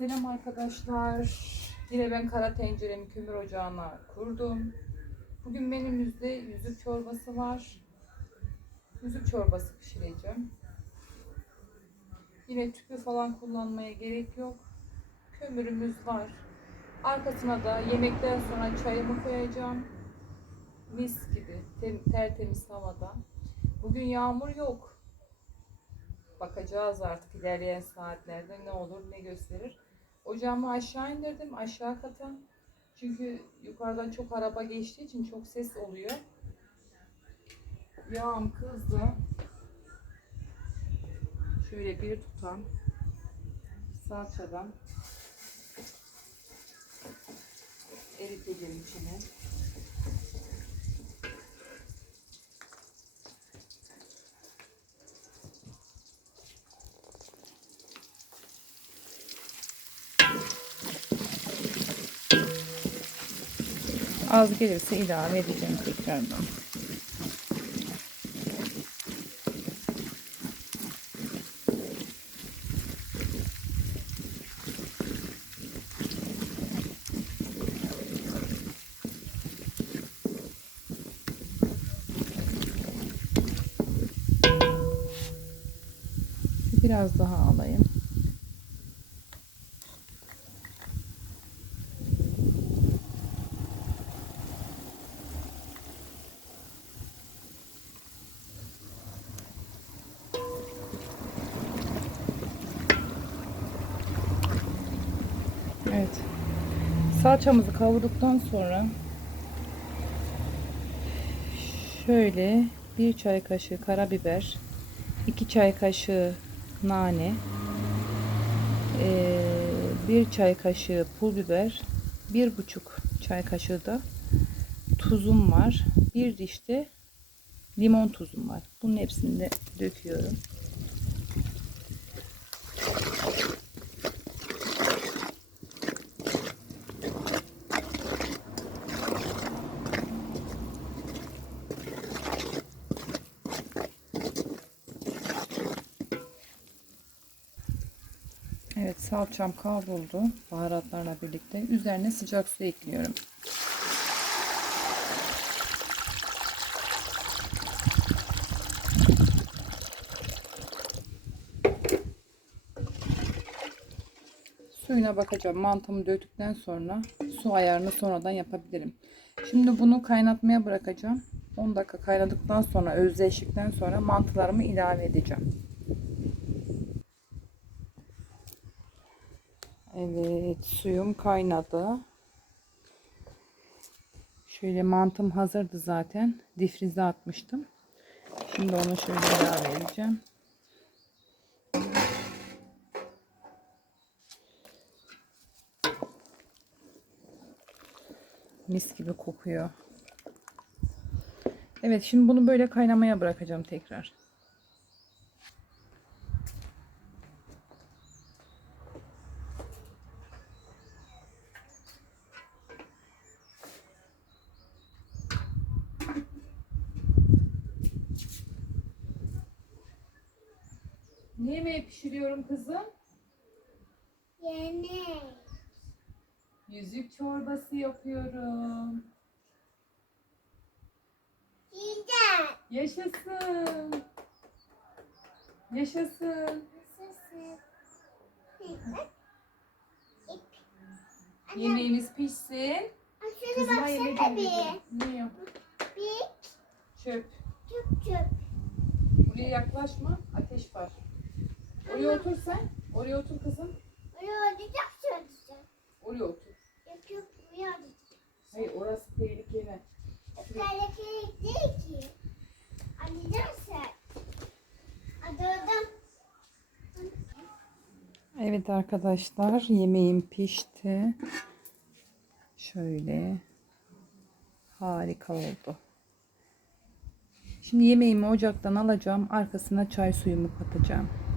Selam arkadaşlar. Yine ben kara tenceremi kömür ocağına kurdum. Bugün menümüzde yüzük çorbası var. Yüzük çorbası pişireceğim. Yine tüpü falan kullanmaya gerek yok. Kömürümüz var. Arkasına da yemekten sonra çayımı koyacağım. Mis gibi tem- tertemiz havada. Bugün yağmur yok. Bakacağız artık ilerleyen saatlerde ne olur ne gösterir. Ocağımı aşağı indirdim aşağı kata. Çünkü yukarıdan çok araba geçtiği için çok ses oluyor. Yağım kızdı. Şöyle bir tutam salçadan eriteceğim içine. Az gelirse ilave edeceğim tekrardan. Biraz daha alayım. Evet. Salçamızı kavurduktan sonra şöyle bir çay kaşığı karabiber, iki çay kaşığı nane, eee, bir çay kaşığı pul biber, bir buçuk çay kaşığı da tuzum var. Bir diş de limon tuzum var. Bunun hepsini de döküyorum. Evet salçam kavruldu baharatlarla birlikte. Üzerine sıcak su ekliyorum. Suyuna bakacağım. Mantımı döktükten sonra su ayarını sonradan yapabilirim. Şimdi bunu kaynatmaya bırakacağım. 10 dakika kaynadıktan sonra özleştikten sonra mantılarımı ilave edeceğim. Evet suyum kaynadı. Şöyle mantım hazırdı zaten. Difrize atmıştım. Şimdi onu şöyle ilave edeceğim. Mis gibi kokuyor. Evet şimdi bunu böyle kaynamaya bırakacağım tekrar. Yemeği pişiriyorum kızım? Yemek. Yüzük çorbası yapıyorum. Güzel. Yaşasın. Yaşasın. Anne, Yemeğimiz pişsin. Şuna Kızıma yemek baksana bir. yedireceğim. Ne yap? Bir Çöp. çöp çöp. Buraya yaklaşma. Ateş var. Oraya otur sen. Oraya otur kızım. Oraya olacak söyleyeceğim. Oraya otur. Yok yok buraya olacak. Hayır orası tehlikeli. Tehlikeli değil ki. Anlayacağım sen. Adım. Evet arkadaşlar yemeğim pişti. Şöyle harika oldu. Şimdi yemeğimi ocaktan alacağım. Arkasına çay suyumu katacağım.